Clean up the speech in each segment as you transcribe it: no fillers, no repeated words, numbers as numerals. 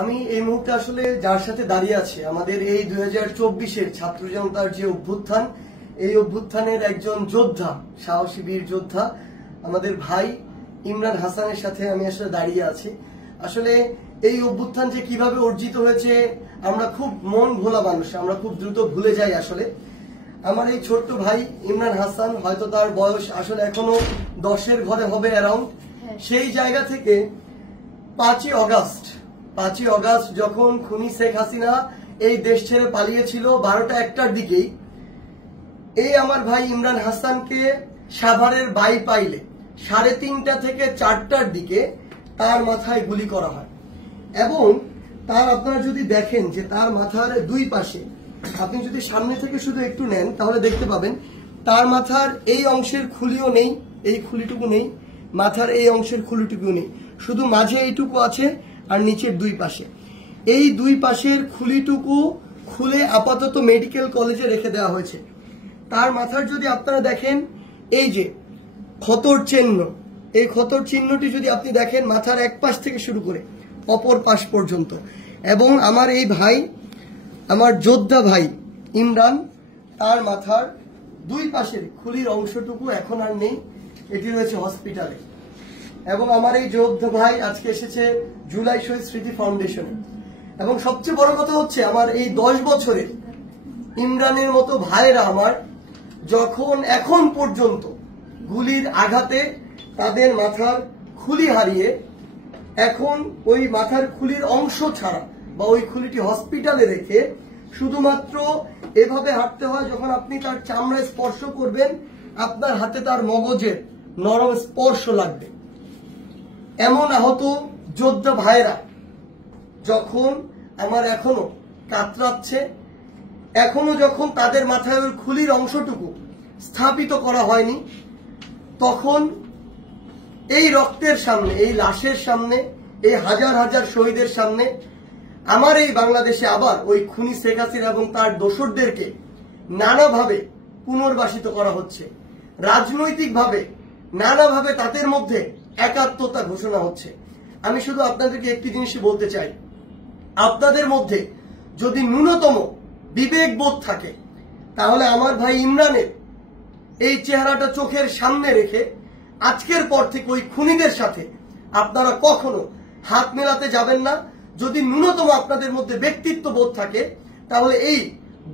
আমি এই মুহূর্তে আসলে যার সাথে দাঁড়িয়ে আছি আমাদের এই 2024-এর ছাত্র জনতার যে অভ্যুত্থান, এই অভ্যুত্থানের একজন যোদ্ধা, সাহসী বীর যোদ্ধা আমাদের ভাই ইমরান হাসানের সাথে আমি আসলে দাঁড়িয়ে আছি। আসলে এই অভ্যুত্থান যে কিভাবে অর্জিত হয়েছে আমরা খুব মন ভোলা মানুষ, আমরা খুব দ্রুত ভুলে যাই। আসলে আমার এই ছোট্ট ভাই ইমরান হাসান, হয়তো তার বয়স আসলে এখনো 10-এর ঘরে হবে অ্যারাউন্ড, সেই জায়গা থেকে 5ই অগাস্ট যখন খুনি শেখ হাসিনা এই দেশ ছেড়ে পালিয়েছিল 12টা 1টার দিকেই, এই আমার ভাই ইমরান হাসানকে সাভারের বাইপাইলে 3:30টা থেকে 4টার দিকে তার মাথায় গুলি করা হয়। এবং তার আপনারা যদি দেখেন যে তার মাথার দুই পাশে, আপনি যদি সামনে থেকে শুধু একটু নেন তাহলে দেখতে পাবেন তার মাথার এই অংশের খুলিও নেই, এই খুলিটুকু নেই, মাথার এই অংশের খুলিটুকু নেই, শুধু মাঝে এইটুকু আছে আর নিচের দুই পাশে। এই দুই পাশের খুলিটুকু খুলে আপাতত মেডিকেল কলেজে রেখে দেওয়া হয়েছে। তার মাথার যদি আপনারা দেখেন এই যে ক্ষতর চিহ্ন, এই ক্ষতর চিহ্নটি যদি আপনি দেখেন মাথার এক পাশ থেকে শুরু করে অপর পাশ পর্যন্ত। এবং আমার এই ভাই, আমার যোদ্ধা ভাই ইমরান, তার মাথার দুই পাশের খুলির অংশটুকু এখন আর নেই, এটি রয়েছে হসপিটালে। এবং আমার এই যোদ্ধা ভাই আজকে এসেছে জুলাই শহীদ স্মৃতি ফাউন্ডেশনে। এবং সবচেয়ে বড় কথা হচ্ছে আমার এই 10 বছরের ইমরানের মতো ভাইরা আমার যখন এখন পর্যন্ত গুলির আঘাতে তাদের মাথার খুলি হারিয়ে এখন ওই মাথার খুলির অংশ ছাড়া বা ওই খুলিটি হসপিটালে রেখে শুধুমাত্র এভাবে হাঁটতে হয়, যখন আপনি তার চামড়ায় স্পর্শ করবেন আপনার হাতে তার মগজের নরম স্পর্শ লাগবে। এমন আহত যোদ্ধা ভাইরা যখন আমার এখনো কাতরাচ্ছে, এখনো যখন তাদের মাথায় ওই খুলির অংশটুকু স্থাপিত করা হয়নি, তখন এই রক্তের সামনে, এই লাশের সামনে, এই হাজার হাজার শহীদের সামনে আমার এই বাংলাদেশে আবার ওই খুনি শেখ হাসিনা এবং তার দোসরদেরকে নানাভাবে পুনর্বাসিত করা হচ্ছে। রাজনৈতিকভাবে নানাভাবে তাদের মধ্যে একাত্মতা ঘোষণা হচ্ছে। আমি শুধু আপনাদেরকে একটি জিনিসই বলতে চাই, আপনাদের মধ্যে যদি ন্যূনতম বিবেকবোধ থাকে তাহলে আমার ভাই ইমরানের এই চেহারাটা চোখের সামনে রেখে আজকের পর থেকে ওই খুনিদের সাথে আপনারা কখনো হাত মেলাতে যাবেন না। যদি ন্যূনতম আপনাদের মধ্যে ব্যক্তিত্ব বোধ থাকে তাহলে এই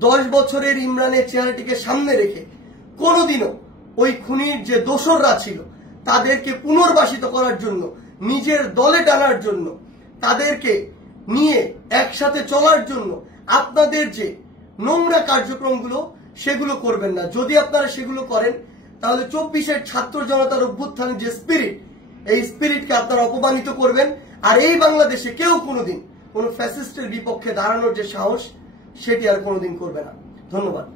10 বছরের ইমরানের চেহারাটিকে সামনে রেখে কোনোদিনও ওই খুনির যে দোসররা ছিল তাদেরকে পুনর্বাসিত করার জন্য, নিজের দলে টানার জন্য, তাদেরকে নিয়ে একসাথে চলার জন্য আপনাদের যে নোংরা কার্যক্রমগুলো সেগুলো করবেন না। যদি আপনারা সেগুলো করেন তাহলে 24-এর ছাত্র জনতার অভ্যুত্থানের যে স্পিরিট, এই স্পিরিটকে আপনারা অপমানিত করবেন। আর এই বাংলাদেশে কেউ কোনোদিন কোন ফ্যাসিস্টের বিপক্ষে দাঁড়ানোর যে সাহস সেটি আর কোনোদিন করবে না। ধন্যবাদ।